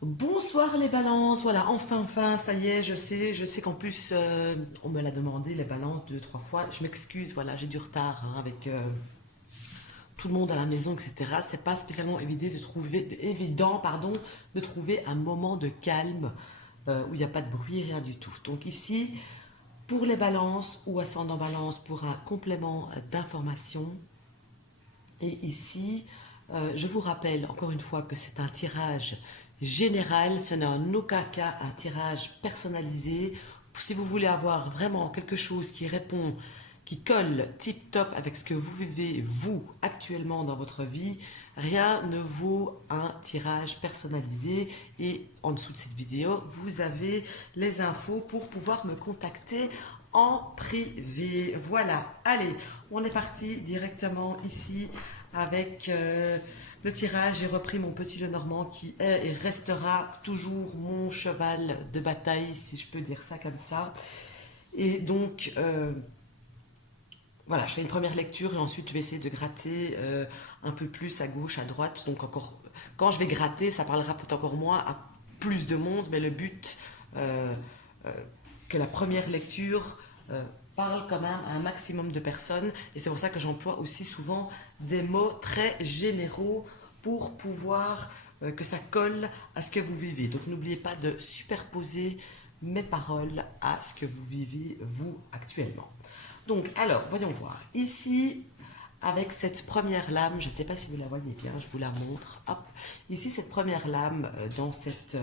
Bonsoir les balances, voilà, enfin, ça y est, je sais qu'en plus, on me l'a demandé, les balances, deux, trois fois. Je m'excuse, voilà, j'ai du retard hein, avec tout le monde à la maison, etc. C'est pas spécialement évident, pardon, de trouver un moment de calme où il n'y a pas de bruit, rien du tout. Donc ici, pour les balances ou ascendant balance, pour un complément d'information, et ici, je vous rappelle encore une fois que c'est un tirage général, ce n'est en aucun cas un tirage personnalisé. Si vous voulez avoir vraiment quelque chose qui répond, qui colle tip-top avec ce que vous vivez, vous, actuellement dans votre vie, rien ne vaut un tirage personnalisé. Et en dessous de cette vidéo, vous avez les infos pour pouvoir me contacter en privé. Voilà, allez, on est parti directement ici avec le tirage. J'ai repris mon petit Lenormand qui est et restera toujours mon cheval de bataille, si je peux dire ça comme ça. Et donc, voilà, je fais une première lecture et ensuite je vais essayer de gratter un peu plus à gauche, à droite. Donc encore, quand je vais gratter, ça parlera peut-être encore moins à plus de monde, mais le but euh, euh, que la première lecture parle quand même à un maximum de personnes. Et c'est pour ça que j'emploie aussi souvent des mots très généraux pour pouvoir que ça colle à ce que vous vivez. Donc n'oubliez pas de superposer mes paroles à ce que vous vivez vous actuellement. Donc, alors, voyons voir. Ici, avec cette première lame, je ne sais pas si vous la voyez bien, je vous la montre. Hop. Ici, cette première lame, dans cette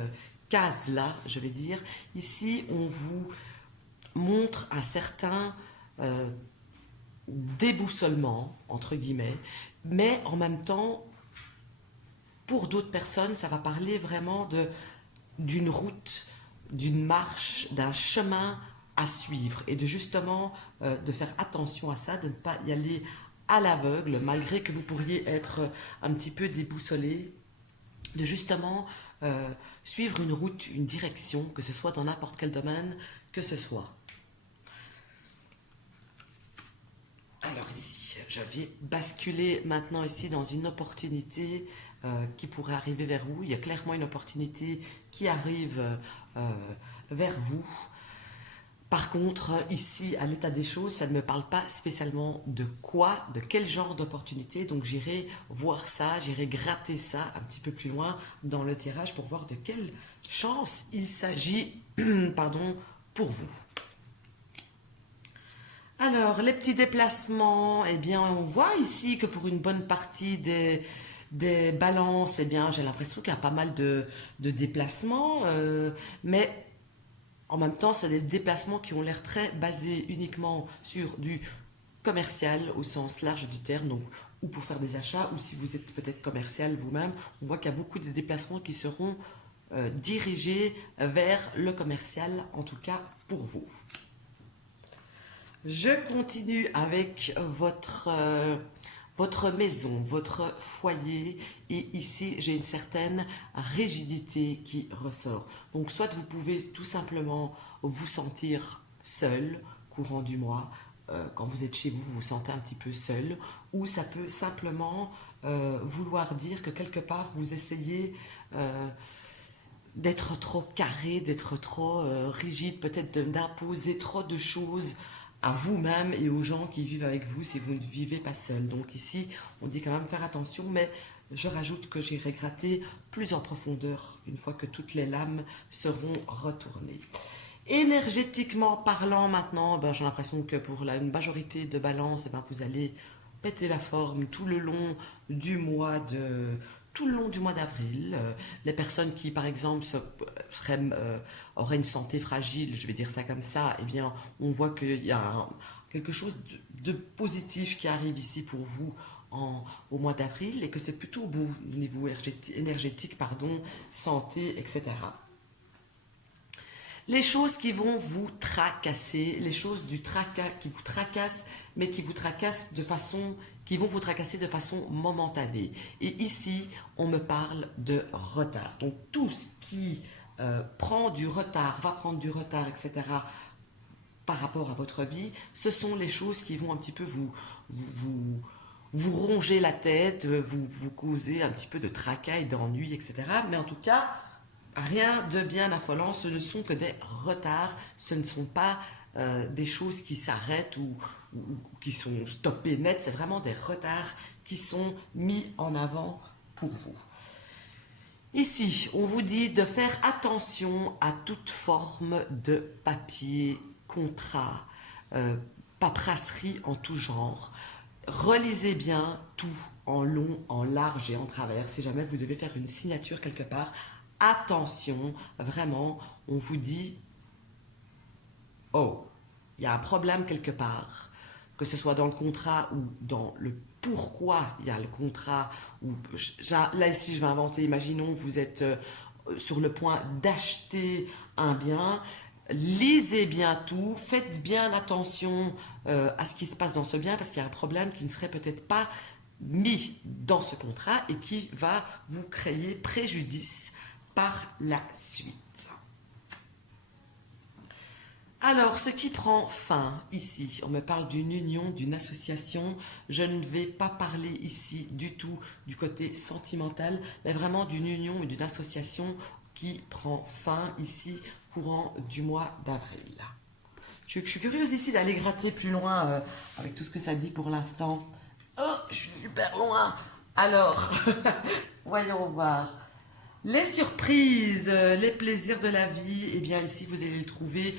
case-là, je vais dire, ici, on vous montre un certain euh, déboussolement, entre guillemets, mais en même temps, pour d'autres personnes, ça va parler vraiment d'une route, d'une marche, d'un chemin à suivre et de justement de faire attention à ça, de ne pas y aller à l'aveugle, malgré que vous pourriez être un petit peu déboussolé, de justement suivre une route, une direction, que ce soit dans n'importe quel domaine que ce soit. Alors ici, je vais basculer maintenant ici dans une opportunité qui pourrait arriver vers vous. Il y a clairement une opportunité qui arrive vers vous. Par contre, ici, à l'état des choses, ça ne me parle pas spécialement de quoi, de quel genre d'opportunité. Donc j'irai voir ça, j'irai gratter ça un petit peu plus loin dans le tirage pour voir de quelle chance il s'agit pardon, pour vous. Alors, les petits déplacements, eh bien, on voit ici que pour une bonne partie des balances, eh bien, j'ai l'impression qu'il y a pas mal de déplacements, mais en même temps, c'est des déplacements qui ont l'air très basés uniquement sur du commercial au sens large du terme, donc ou pour faire des achats, ou si vous êtes peut-être commercial vous-même, on voit qu'il y a beaucoup de déplacements qui seront dirigés vers le commercial, en tout cas pour vous. Je continue avec votre maison, votre foyer, et ici j'ai une certaine rigidité qui ressort. Donc soit vous pouvez tout simplement vous sentir seul courant du mois, quand vous êtes chez vous, vous vous sentez un petit peu seul, ou ça peut simplement vouloir dire que quelque part vous essayez d'être trop carré, d'être trop rigide, peut-être d'imposer trop de choses à vous-même et aux gens qui vivent avec vous si vous ne vivez pas seul. Donc ici, on dit quand même faire attention, mais je rajoute que j'irai gratter plus en profondeur une fois que toutes les lames seront retournées. Énergétiquement parlant maintenant, ben, j'ai l'impression que pour une majorité de balance, eh ben, vous allez péter la forme tout le long du mois de tout le long du mois d'avril. Les personnes qui, par exemple, auraient une santé fragile, je vais dire ça comme ça, eh bien, on voit qu'il y a quelque chose de positif qui arrive ici pour vous au mois d'avril et que c'est plutôt au niveau énergétique, pardon, santé, etc. Les choses qui vont vous tracasser, les choses du tracas qui vous tracassent, mais qui vous tracassent de façon, qui vont vous tracasser de façon momentanée. Et ici, on me parle de retard. Donc tout ce qui prend du retard, va prendre du retard, etc. par rapport à votre vie, ce sont les choses qui vont un petit peu vous ronger la tête, vous causer un petit peu de tracas et d'ennui, etc. Mais en tout cas, rien de bien affolant, ce ne sont que des retards, ce ne sont pas des choses qui s'arrêtent ou qui sont stoppées net, c'est vraiment des retards qui sont mis en avant pour vous. Ici, on vous dit de faire attention à toute forme de papier, contrat, paperasserie en tout genre. Relisez bien tout en long, en large et en travers. Si jamais vous devez faire une signature quelque part, attention, vraiment, on vous dit, oh, il y a un problème quelque part, que ce soit dans le contrat ou dans le pourquoi il y a le contrat, ou là ici je vais inventer, imaginons vous êtes sur le point d'acheter un bien, lisez bien tout, faites bien attention à ce qui se passe dans ce bien, parce qu'il y a un problème qui ne serait peut-être pas mis dans ce contrat et qui va vous créer préjudice par la suite. Alors, ce qui prend fin ici, on me parle d'une union, d'une association. Je ne vais pas parler ici du tout du côté sentimental, mais vraiment d'une union ou d'une association qui prend fin ici courant du mois d'avril. Je suis curieuse ici d'aller gratter plus loin avec tout ce que ça dit pour l'instant. Oh, je suis super loin. Alors, voyons voir. Les surprises, les plaisirs de la vie, eh bien ici vous allez le trouver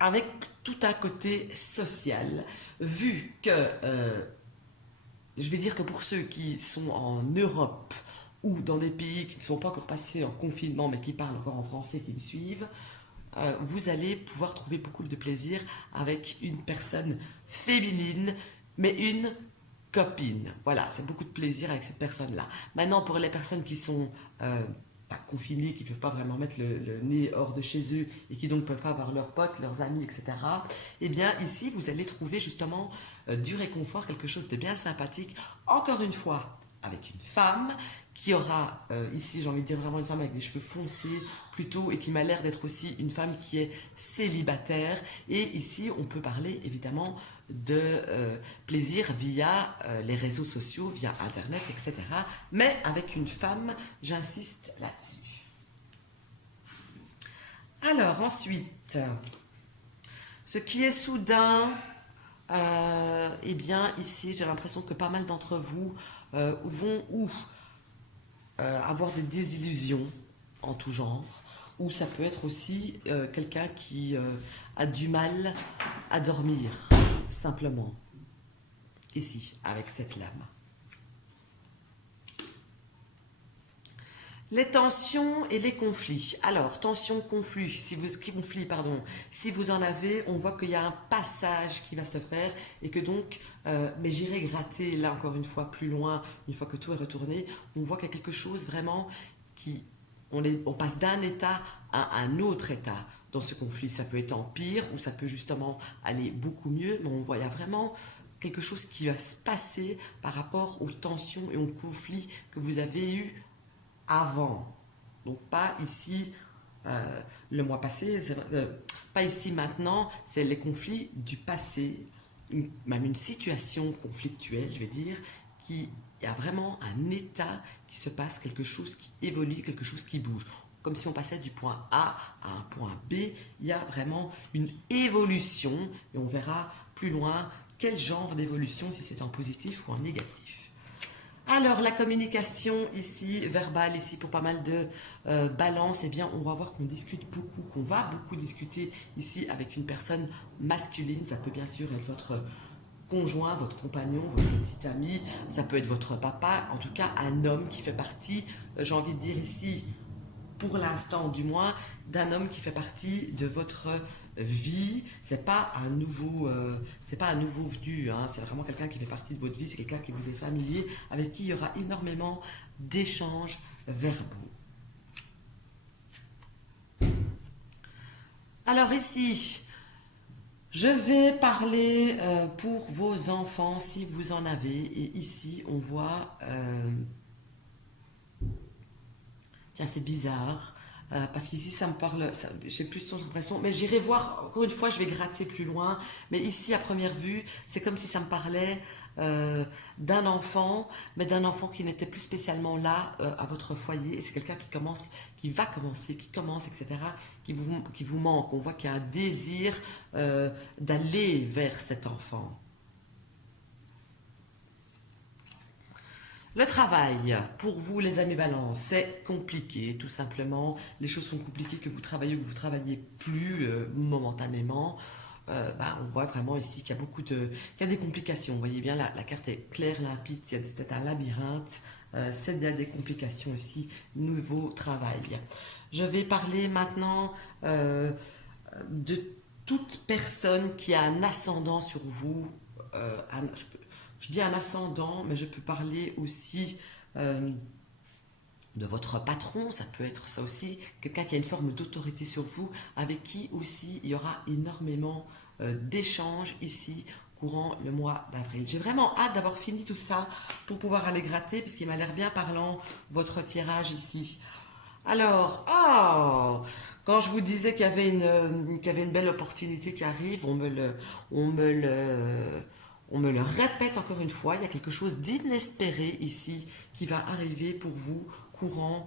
avec tout un côté social, vu que, je vais dire que pour ceux qui sont en Europe ou dans des pays qui ne sont pas encore passés en confinement mais qui parlent encore en français, qui me suivent, vous allez pouvoir trouver beaucoup de plaisir avec une personne féminine, mais une copine. Voilà, c'est beaucoup de plaisir avec cette personne-là. Maintenant, pour les personnes qui sont pas confinés, qui ne peuvent pas vraiment mettre le nez hors de chez eux et qui donc ne peuvent pas avoir leurs potes, leurs amis, etc. Eh bien, ici, vous allez trouver justement du réconfort, quelque chose de bien sympathique. Encore une fois, avec une femme qui aura, ici j'ai envie de dire vraiment une femme avec des cheveux foncés plutôt et qui m'a l'air d'être aussi une femme qui est célibataire. Et ici, on peut parler évidemment de plaisir via les réseaux sociaux, via Internet, etc. Mais avec une femme, j'insiste là-dessus. Alors ensuite, ce qui est soudain, eh bien ici j'ai l'impression que pas mal d'entre vous vont avoir des désillusions en tout genre, ou ça peut être aussi quelqu'un qui a du mal à dormir, simplement, ici, avec cette lame. Les tensions et les conflits. Alors, tensions, conflits, si vous en avez, on voit qu'il y a un passage qui va se faire et que donc, mais j'irai gratter là encore une fois plus loin, une fois que tout est retourné, on voit qu'il y a quelque chose vraiment qui, on passe d'un état à un autre état dans ce conflit. Ça peut être en pire ou ça peut justement aller beaucoup mieux, mais on voit il y a vraiment quelque chose qui va se passer par rapport aux tensions et aux conflits que vous avez eus avant. Donc pas ici le mois passé, pas ici maintenant, c'est les conflits du passé, même une situation conflictuelle, je vais dire, qui il y a vraiment un état qui se passe, quelque chose qui évolue, quelque chose qui bouge. Comme si on passait du point A à un point B, il y a vraiment une évolution et on verra plus loin quel genre d'évolution, si c'est en positif ou en négatif. Alors, la communication ici, verbale ici pour pas mal de balance, eh bien, on va voir qu'on discute beaucoup, qu'on va beaucoup discuter ici avec une personne masculine. Ça peut bien sûr être votre conjoint, votre compagnon, votre petit ami, ça peut être votre papa, en tout cas un homme qui fait partie, j'ai envie de dire ici, pour l'instant du moins, d'un homme qui fait partie de votre vie. C'est pas un nouveau venu, hein. C'est vraiment quelqu'un qui fait partie de votre vie, c'est quelqu'un qui vous est familier, avec qui il y aura énormément d'échanges verbaux. Alors ici, je vais parler pour vos enfants si vous en avez. Et ici, on voit... tiens, c'est bizarre. Parce qu'ici, ça me parle... J'ai plus l'impression... Mais j'irai voir, encore une fois, je vais gratter plus loin. Mais ici, à première vue, c'est comme si ça me parlait d'un enfant, mais d'un enfant qui n'était plus spécialement là à votre foyer. Et c'est quelqu'un qui commence, qui va commencer, qui commence, etc., qui vous manque. On voit qu'il y a un désir d'aller vers cet enfant. Le travail, pour vous les amis balance, c'est compliqué, tout simplement. Les choses sont compliquées, que vous travaillez ou que vous travaillez plus momentanément. On voit vraiment ici qu'il y a qu'il y a des complications. Vous voyez bien, la carte est claire, limpide, c'est un labyrinthe. Il y a des complications aussi, nouveau travail. Je vais parler maintenant de toute personne qui a un ascendant sur vous. Je dis un ascendant, mais je peux parler aussi euh, de votre patron, ça peut être ça aussi, quelqu'un qui a une forme d'autorité sur vous, avec qui aussi il y aura énormément d'échanges ici courant le mois d'avril. J'ai vraiment hâte d'avoir fini tout ça pour pouvoir aller gratter, puisqu'il m'a l'air bien parlant votre tirage ici. Alors, quand je vous disais qu'il y avait une belle opportunité qui arrive, on me le, on me le répète encore une fois, il y a quelque chose d'inespéré ici qui va arriver pour vous courant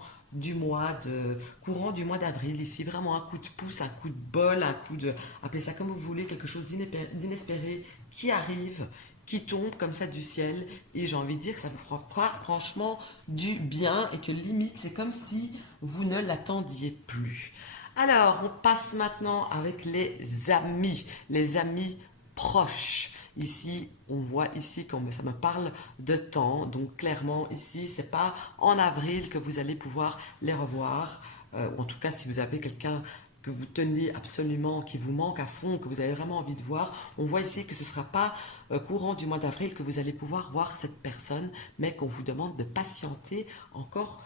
courant du mois d'avril ici, vraiment un coup de pouce, un coup de bol, un coup de, appelez ça comme vous voulez, quelque chose d'inespéré qui arrive, qui tombe comme ça du ciel, et j'ai envie de dire que ça vous fera franchement du bien, et que limite c'est comme si vous ne l'attendiez plus. Alors, on passe maintenant avec les amis proches. Ici, on voit ici que ça me parle de temps, donc clairement ici, c'est pas en avril que vous allez pouvoir les revoir, ou en tout cas si vous avez quelqu'un que vous tenez absolument, qui vous manque à fond, que vous avez vraiment envie de voir, on voit ici que ce ne sera pas courant du mois d'avril que vous allez pouvoir voir cette personne, mais qu'on vous demande de patienter encore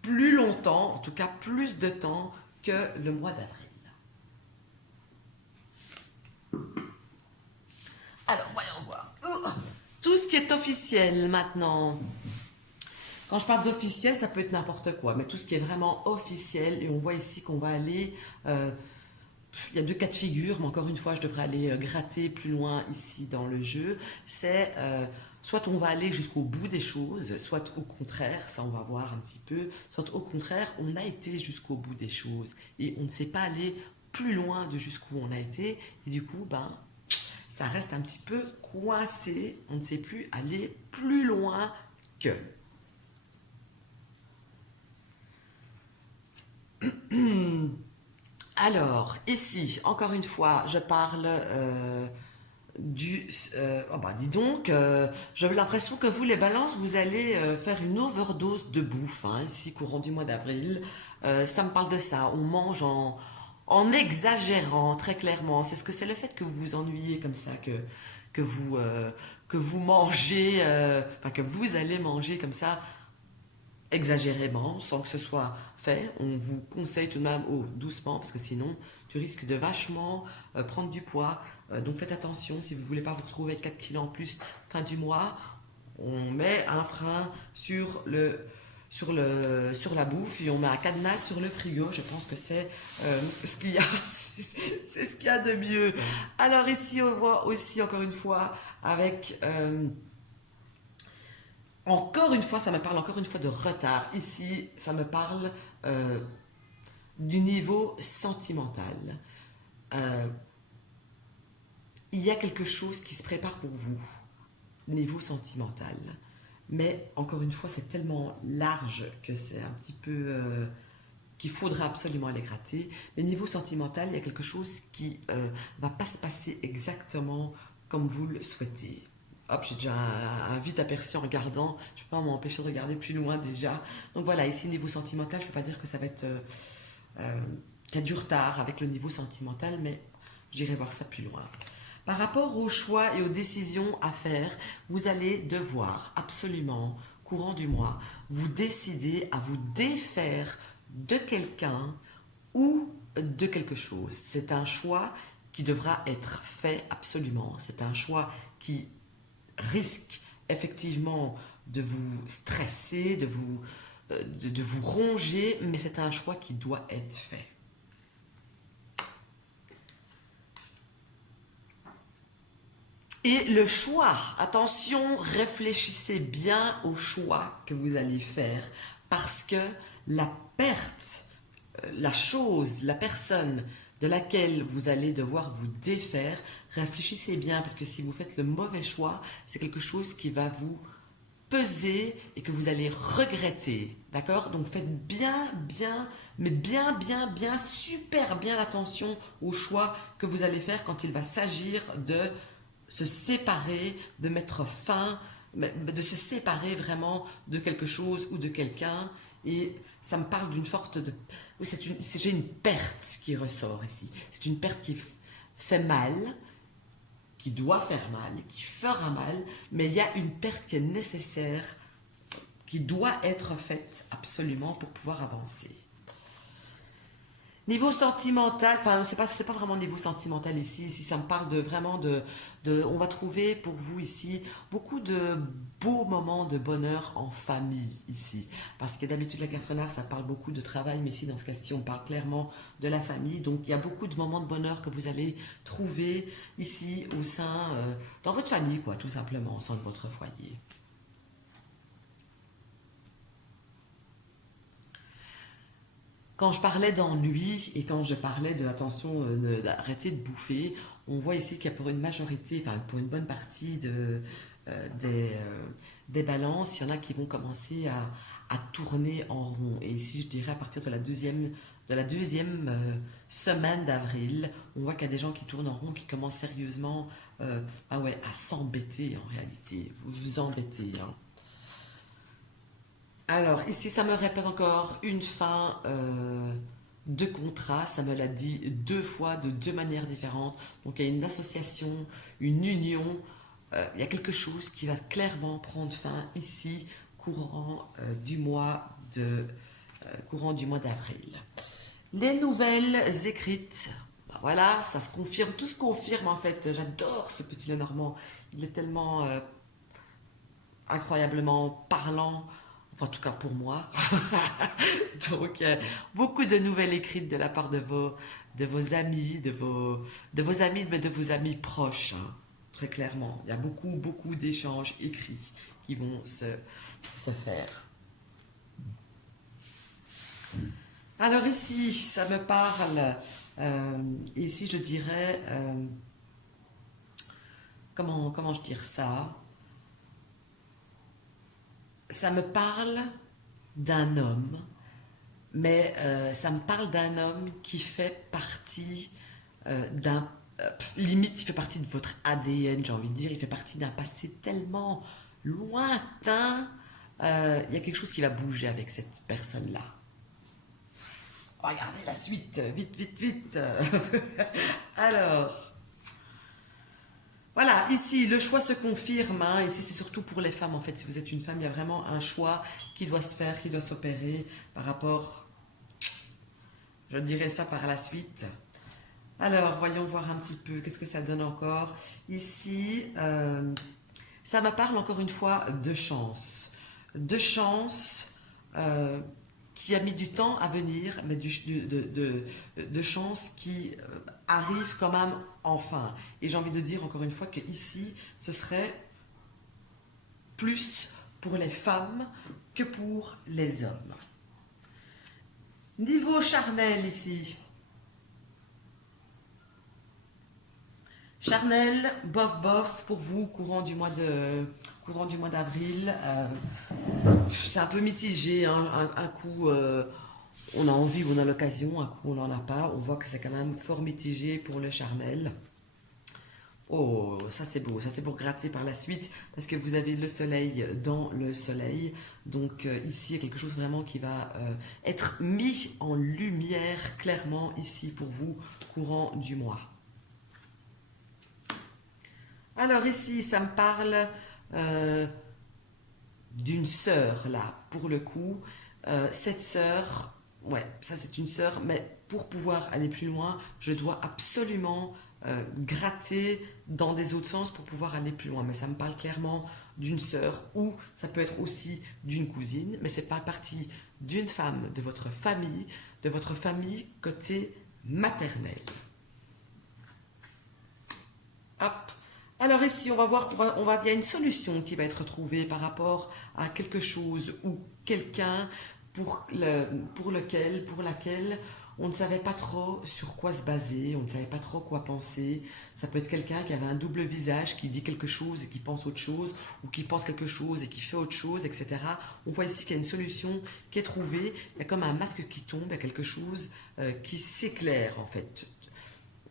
plus longtemps, en tout cas plus de temps que le mois d'avril. Alors, voyons voir. Tout ce qui est officiel maintenant. Quand je parle d'officiel, ça peut être n'importe quoi, mais tout ce qui est vraiment officiel, et on voit ici qu'on va aller... il y a deux cas de figure, mais encore une fois, je devrais aller gratter plus loin ici dans le jeu. C'est soit on va aller jusqu'au bout des choses, soit au contraire, ça on va voir un petit peu, soit au contraire, on a été jusqu'au bout des choses et on ne sait pas aller plus loin de jusqu'où on a été, et du coup, ça reste un petit peu coincé, on ne sait plus aller plus loin que. Alors, ici, encore une fois, je parle dis donc, j'ai l'impression que vous, les balances, vous allez faire une overdose de bouffe, hein, ici, courant du mois d'avril. Ça me parle de ça. On mange en exagérant, très clairement. C'est ce que c'est le fait que vous vous ennuyez comme ça, que vous, que vous mangez, enfin, que vous allez manger comme ça exagérément, sans que ce soit fait. On vous conseille tout de même, doucement, parce que sinon, tu risques de vachement prendre du poids. Donc faites attention, si vous ne voulez pas vous retrouver avec 4 kilos en plus fin du mois, on met un frein sur la bouffe, et on met un cadenas sur le frigo. Je pense que c'est ce qu'il y a, c'est ce qu'il y a de mieux. Alors ici, on voit aussi, encore une fois, avec... encore une fois, ça me parle encore une fois de retard. Ici, ça me parle euh, du niveau sentimental. Euh, il y a quelque chose qui se prépare pour vous, niveau sentimental. Mais encore une fois, c'est tellement large que c'est un petit peu... qu'il faudra absolument aller gratter. Mais niveau sentimental, il y a quelque chose qui va pas se passer exactement comme vous le souhaitez. Hop, j'ai déjà un vite aperçu en regardant. Je ne peux pas m'empêcher de regarder plus loin déjà. Donc voilà, ici, niveau sentimental, je ne peux pas dire que ça va être... qu'il y a du retard avec le niveau sentimental, mais j'irai voir ça plus loin. Par rapport aux choix et aux décisions à faire, vous allez devoir absolument, courant du mois, vous décider à vous défaire de quelqu'un ou de quelque chose. C'est un choix qui devra être fait absolument. C'est un choix qui risque effectivement de vous stresser, de vous ronger, mais c'est un choix qui doit être fait. Et le choix, attention, réfléchissez bien au choix que vous allez faire parce que la perte, la chose, la personne de laquelle vous allez devoir vous défaire, réfléchissez bien parce que si vous faites le mauvais choix, c'est quelque chose qui va vous peser et que vous allez regretter. D'accord? Donc faites bien, bien, mais bien, bien, bien, super bien attention au choix que vous allez faire quand il va s'agir de se séparer, de mettre fin, de se séparer vraiment de quelque chose ou de quelqu'un. Et ça me parle d'une forte... Oui, j'ai une perte qui ressort ici. C'est une perte qui fait mal, qui doit faire mal, qui fera mal, mais il y a une perte qui est nécessaire, qui doit être faite absolument pour pouvoir avancer. Niveau sentimental, enfin c'est pas vraiment niveau sentimental ici, ça me parle de vraiment on va trouver pour vous ici beaucoup de beaux moments de bonheur en famille ici. Parce que d'habitude la carte renard ça parle beaucoup de travail, mais ici dans ce cas-ci on parle clairement de la famille. Donc il y a beaucoup de moments de bonheur que vous allez trouver ici au sein, dans votre famille quoi, tout simplement, au sein de votre foyer. Quand je parlais d'ennui et quand je parlais de attention d'arrêter de bouffer, on voit ici qu'il y a pour une majorité, enfin pour une bonne partie des balances, il y en a qui vont commencer à tourner en rond. Et ici, je dirais à partir de la deuxième semaine d'avril, on voit qu'il y a des gens qui tournent en rond, qui commencent sérieusement ah ouais, à s'embêter en réalité. Vous vous embêtez, hein. Alors, ici, ça me répète encore une fin de contrat. Ça me l'a dit deux fois, de deux manières différentes. Donc, il y a une association, une union. Il y a quelque chose qui va clairement prendre fin ici, courant du mois d'avril. Les nouvelles écrites. Ben voilà, ça se confirme. Tout se confirme en fait. J'adore ce petit Lenormand. Il est tellement incroyablement parlant, enfin, en tout cas pour moi. Donc, beaucoup de nouvelles écrites de la part de vos amis, de vos amis, mais de vos amis proches, hein, très clairement. Il y a beaucoup, beaucoup d'échanges écrits qui vont se faire. Alors ici, ça me parle, ici je dirais, comment je dire ça? Ça me parle d'un homme, mais ça me parle d'un homme qui fait partie limite, il fait partie de votre ADN, j'ai envie de dire, il fait partie d'un passé tellement lointain. Il y a quelque chose qui va bouger avec cette personne-là. Regardez la suite, vite, vite, vite. Alors, voilà, ici, le choix se confirme, hein. Ici, c'est surtout pour les femmes, en fait. Si vous êtes une femme, il y a vraiment un choix qui doit se faire, qui doit s'opérer par rapport, je dirais ça par la suite. Alors, voyons voir un petit peu, qu'est-ce que ça donne encore. Ici, ça me parle encore une fois de chance. De chance qui a mis du temps à venir, mais de chance qui arrive quand même enfin. Et j'ai envie de dire encore une fois que ici, ce serait plus pour les femmes que pour les hommes. Niveau charnel ici. Charnel, bof bof pour vous, courant du mois d'avril. C'est un peu mitigé, hein. Un coup on a envie ou on a l'occasion, un coup on n'en a pas. On voit que c'est quand même fort mitigé pour le charnel. Oh, ça c'est beau, ça c'est pour gratter par la suite, parce que vous avez le soleil dans le soleil. Donc ici, il y a quelque chose vraiment qui va être mis en lumière clairement ici pour vous, courant du mois. Alors ici, ça me parle d'une sœur, là, pour le coup. Cette sœur, ouais, ça c'est une sœur, mais pour pouvoir aller plus loin, je dois absolument gratter dans des autres sens pour pouvoir aller plus loin. Mais ça me parle clairement d'une sœur, ou ça peut être aussi d'une cousine, mais c'est pas partie d'une femme de votre famille côté maternel. Hop. Alors ici, on va voir, il y a une solution qui va être trouvée par rapport à quelque chose ou quelqu'un pour laquelle on ne savait pas trop sur quoi se baser, on ne savait pas trop quoi penser. Ça peut être quelqu'un qui avait un double visage, qui dit quelque chose et qui pense autre chose, ou qui pense quelque chose et qui fait autre chose, etc. On voit ici qu'il y a une solution qui est trouvée. Il y a comme un masque qui tombe, il y a quelque chose qui s'éclaire en fait.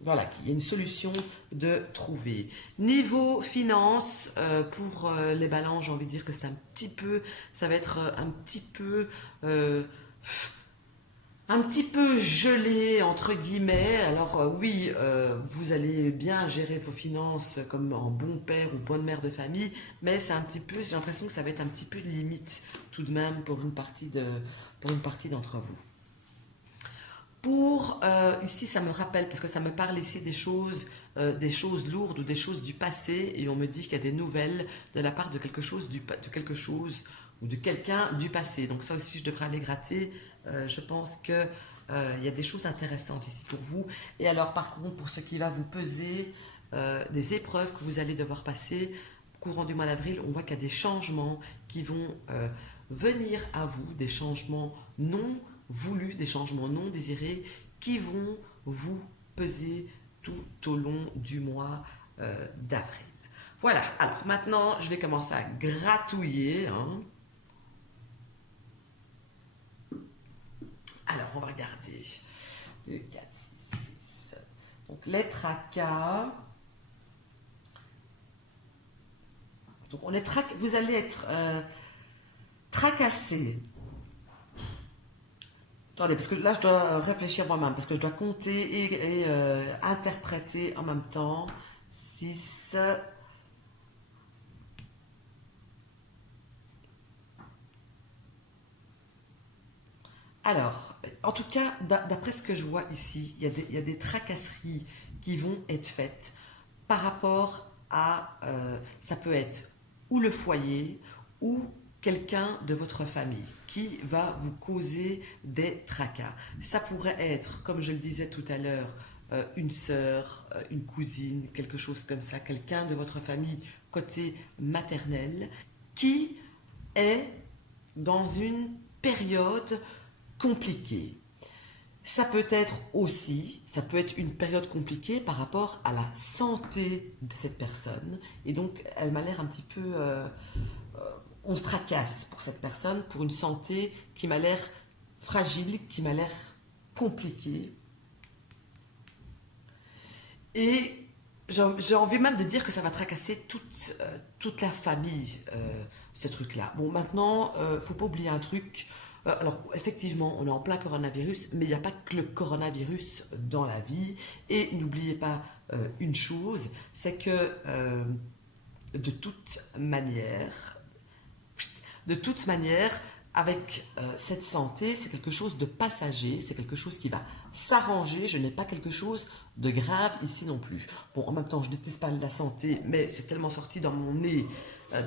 Voilà, il y a une solution de trouver. Niveau finance, pour les balances, j'ai envie de dire que c'est un petit peu, ça va être euh, un petit peu gelé, entre guillemets. Alors oui, vous allez bien gérer vos finances comme en bon père ou bonne mère de famille, mais c'est un petit peu, j'ai l'impression que ça va être un petit peu de limite tout de même pour une partie d'entre vous. Ici, ça me rappelle, parce que ça me parle ici des choses lourdes ou des choses du passé, et on me dit qu'il y a des nouvelles de la part de quelque chose, de quelque chose ou de quelqu'un du passé. Donc ça aussi, je devrais aller gratter. Je pense que il y a des choses intéressantes ici pour vous. Et alors, par contre, pour ce qui va vous peser, des épreuves que vous allez devoir passer courant du mois d'avril, on voit qu'il y a des changements qui vont venir à vous, des changements non voulus, des changements non désirés qui vont vous peser tout au long du mois d'avril. Voilà, alors maintenant je vais commencer à gratouiller. Hein. Alors on va regarder. 2, 4, 6, 6. Donc les tracas. Donc vous allez être tracassé. Attendez, parce que là, je dois réfléchir moi-même, parce que je dois compter et interpréter en même temps. 6. Alors, en tout cas, d'après ce que je vois ici, il y a des tracasseries qui vont être faites par rapport à, ça peut être ou le foyer ou quelqu'un de votre famille qui va vous causer des tracas. Ça pourrait être, comme je le disais tout à l'heure, une sœur, une cousine, quelque chose comme ça, quelqu'un de votre famille côté maternel qui est dans une période compliquée. Ça peut être une période compliquée par rapport à la santé de cette personne. Et donc, elle m'a l'air un petit peu... on se tracasse pour cette personne, pour une santé qui m'a l'air fragile, qui m'a l'air compliquée. Et j'ai envie même de dire que ça va tracasser toute la famille, ce truc-là. Bon, maintenant, faut pas oublier un truc. Alors, effectivement, on est en plein coronavirus, mais il n'y a pas que le coronavirus dans la vie. Et n'oubliez pas une chose, c'est que de toute manière, de toute manière, avec cette santé, c'est quelque chose de passager, c'est quelque chose qui va s'arranger. Je n'ai pas quelque chose de grave ici non plus. Bon, en même temps, je déteste pas la santé, mais c'est tellement sorti dans mon nez,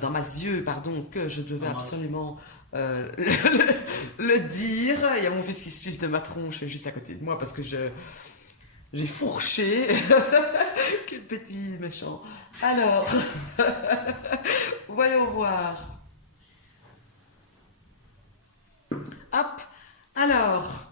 dans mes yeux, pardon, que je devais absolument le dire. Il y a mon fils qui se fiche de ma tronche juste à côté de moi parce que j'ai fourché. Quel petit méchant. Alors, voyons voir. Hop, alors,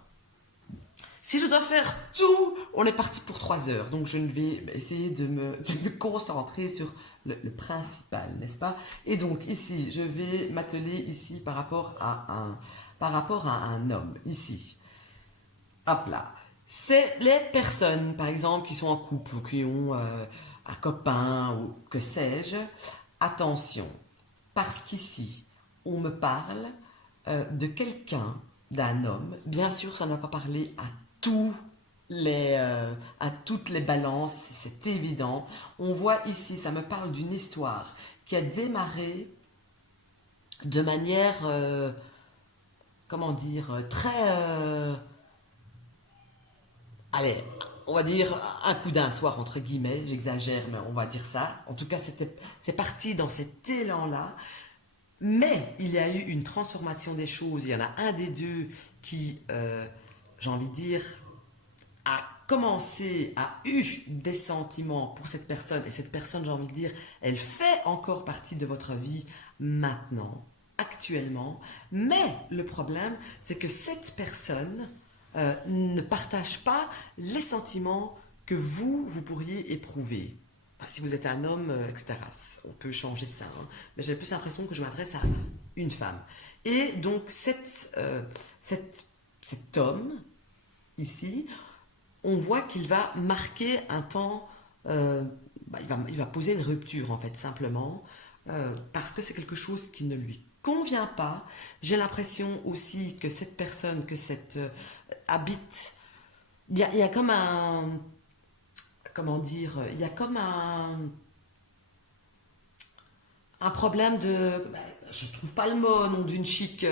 si je dois faire tout, on est parti pour 3 heures. Donc je ne vais essayer de me concentrer sur le principal, n'est-ce pas? Et donc ici, je vais m'atteler ici par rapport à un homme, ici. Hop là. C'est les personnes, par exemple, qui sont en couple ou qui ont un copain ou que sais-je. Attention, parce qu'ici, on me parle de quelqu'un, d'un homme. Bien sûr, ça ne va pas parler à toutes les balances, c'est évident. On voit ici, ça me parle d'une histoire qui a démarré de manière, comment dire, très, allez, on va dire un coup d'un soir, entre guillemets, j'exagère, mais on va dire ça. En tout cas, c'est parti dans cet élan-là. Mais il y a eu une transformation des choses. Il y en a un des deux qui, j'ai envie de dire, a commencé, a eu des sentiments pour cette personne, et cette personne, j'ai envie de dire, elle fait encore partie de votre vie maintenant, actuellement, mais le problème, c'est que cette personne ne partage pas les sentiments que vous pourriez éprouver. Si vous êtes un homme, etc., on peut changer ça, hein. Mais j'ai plus l'impression que je m'adresse à une femme. Et donc, cet homme, ici, on voit qu'il va marquer un temps, il va poser une rupture en fait simplement, parce que c'est quelque chose qui ne lui convient pas. J'ai l'impression aussi que cette personne, que cette habite, il y a comme un, comment dire, il y a comme un problème de, je ne trouve pas le mot, nom d'une chic,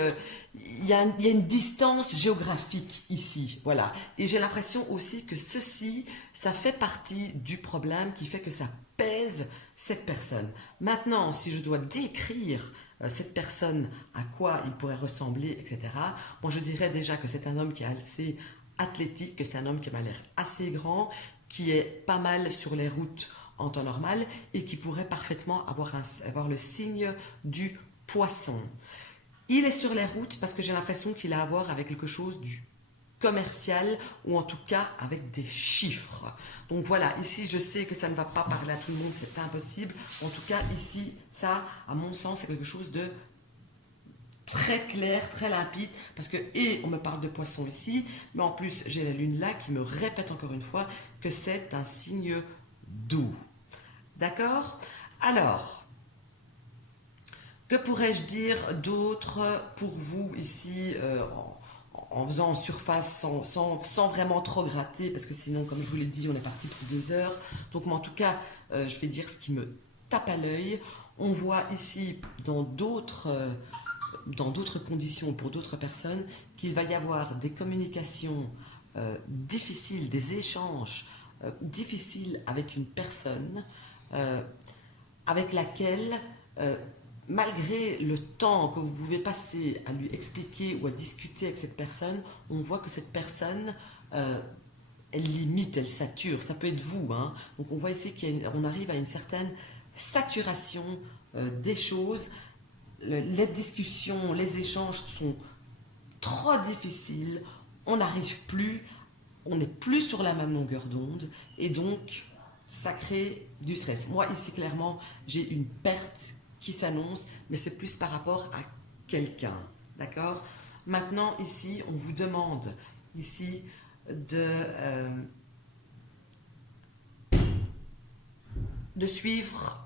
il y a une distance géographique ici, voilà. Et j'ai l'impression aussi que ceci, ça fait partie du problème qui fait que ça pèse cette personne. Maintenant, si je dois décrire cette personne, à quoi il pourrait ressembler, etc., moi je dirais déjà que c'est un homme qui est assez athlétique, que c'est un homme qui m'a l'air assez grand, qui est pas mal sur les routes en temps normal et qui pourrait parfaitement avoir le signe du poisson. Il est sur les routes parce que j'ai l'impression qu'il a à voir avec quelque chose du commercial ou en tout cas avec des chiffres. Donc voilà, ici je sais que ça ne va pas parler à tout le monde, c'est impossible. En tout cas ici, ça, à mon sens, c'est quelque chose de très clair, très limpide, parce que, et on me parle de poisson ici, mais en plus j'ai la lune là qui me répète encore une fois que c'est un signe d'eau. D'accord? Alors, que pourrais-je dire d'autre pour vous ici, en faisant en surface sans vraiment trop gratter, parce que sinon, comme je vous l'ai dit, on est parti pour 2 heures. Donc, moi, en tout cas, je vais dire ce qui me tape à l'œil. On voit ici, dans d'autres conditions, pour d'autres personnes, qu'il va y avoir des communications difficiles, des échanges difficiles avec une personne euh, avec laquelle, euh, malgré le temps que vous pouvez passer à lui expliquer ou à discuter avec cette personne, on voit que cette personne, elle limite, elle sature. Ça peut être vous, hein. Donc on voit ici qu'on arrive à une certaine saturation des choses. Les discussions, les échanges sont trop difficiles. On n'arrive plus, on n'est plus sur la même longueur d'onde et donc ça crée du stress. Moi ici clairement j'ai une perte qui s'annonce, mais c'est plus par rapport à quelqu'un, d'accord? Maintenant ici on vous demande ici de suivre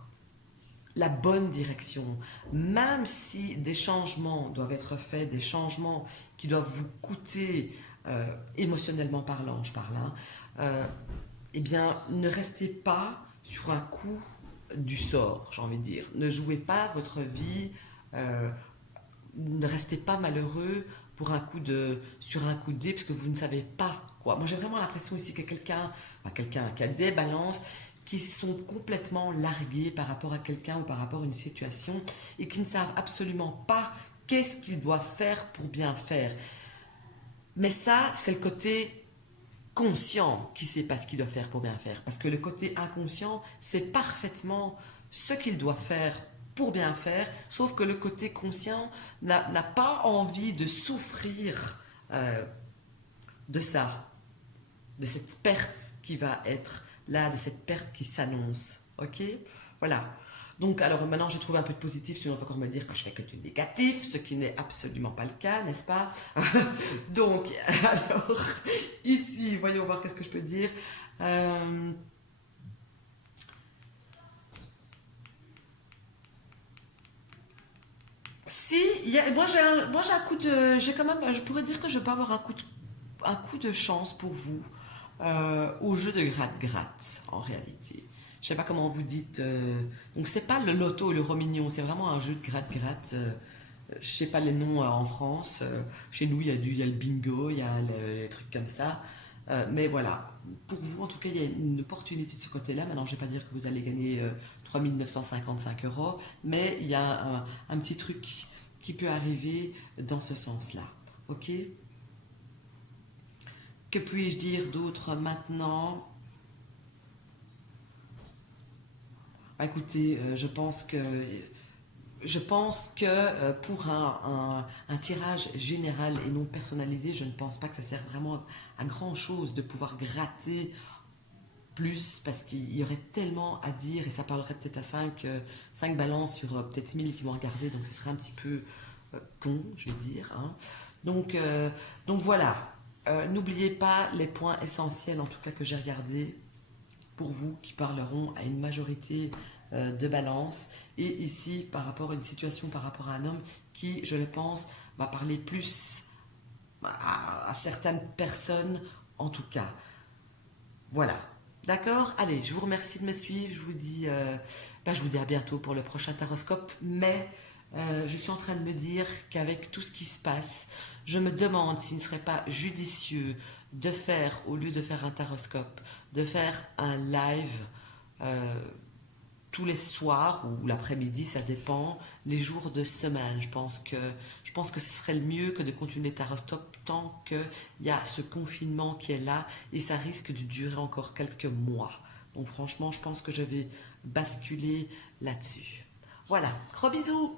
la bonne direction, même si des changements doivent être faits, des changements qui doivent vous coûter émotionnellement parlant, je parle, hein, eh bien, ne restez pas sur un coup du sort, j'ai envie de dire. Ne jouez pas votre vie, euh, ne restez pas malheureux sur un coup de dé, parce que vous ne savez pas quoi. Moi, j'ai vraiment l'impression ici que quelqu'un qui a des balances, qui sont complètement largués par rapport à quelqu'un ou par rapport à une situation et qui ne savent absolument pas qu'est-ce qu'ils doivent faire pour bien faire. Mais ça, c'est le côté conscient qui ne sait pas ce qu'il doit faire pour bien faire. Parce que le côté inconscient sait parfaitement ce qu'il doit faire pour bien faire, sauf que le côté conscient n'a pas envie de souffrir euh, de ça, de cette perte qui va être là, de cette perte qui s'annonce. Ok? Voilà. Donc, alors maintenant, j'ai trouvé un peu de positif, sinon on va encore me dire que je fais que du négatif, ce qui n'est absolument pas le cas, n'est-ce pas? Donc, alors, ici, voyons voir qu'est-ce que je peux dire. Euh, Si, moi j'ai un coup de, j'ai quand même, je pourrais dire que je peux avoir un coup de chance pour vous au jeu de gratte-gratte en réalité. Je sais pas comment vous dites. Donc c'est pas le loto ou le romignon, c'est vraiment un jeu de gratte-gratte. Je sais pas les noms en France. Chez nous il y a le bingo, il y a les trucs comme ça. Mais voilà, pour vous en tout cas il y a une opportunité de ce côté-là. Maintenant je vais pas dire que vous allez gagner 3 955 euros, mais il y a un petit truc qui peut arriver dans ce sens-là. Ok? Que puis-je dire d'autre maintenant? Ah, écoutez, je pense que pour un tirage général et non personnalisé, je ne pense pas que ça sert vraiment à grand chose de pouvoir gratter plus parce qu'il y aurait tellement à dire et ça parlerait peut-être à 5 balances sur peut-être 1000 qui vont regarder, donc ce serait un petit peu con, je vais dire, hein. Donc, euh, donc voilà. N'oubliez pas les points essentiels, en tout cas que j'ai regardés pour vous, qui parleront à une majorité de balance. Et ici, par rapport à une situation, par rapport à un homme qui, je le pense, va parler plus à certaines personnes, en tout cas. Voilà. D'accord? Allez, je vous remercie de me suivre. Je vous dis à bientôt pour le prochain taroscope. Mais je suis en train de me dire qu'avec tout ce qui se passe, je me demande s'il ne serait pas judicieux de faire, au lieu de faire un taroscope, de faire un live euh, tous les soirs ou l'après-midi, ça dépend, les jours de semaine. Je pense que ce serait le mieux que de continuer Tarostop tant qu'il y a ce confinement qui est là et ça risque de durer encore quelques mois. Donc franchement, je pense que je vais basculer là-dessus. Voilà, gros bisous!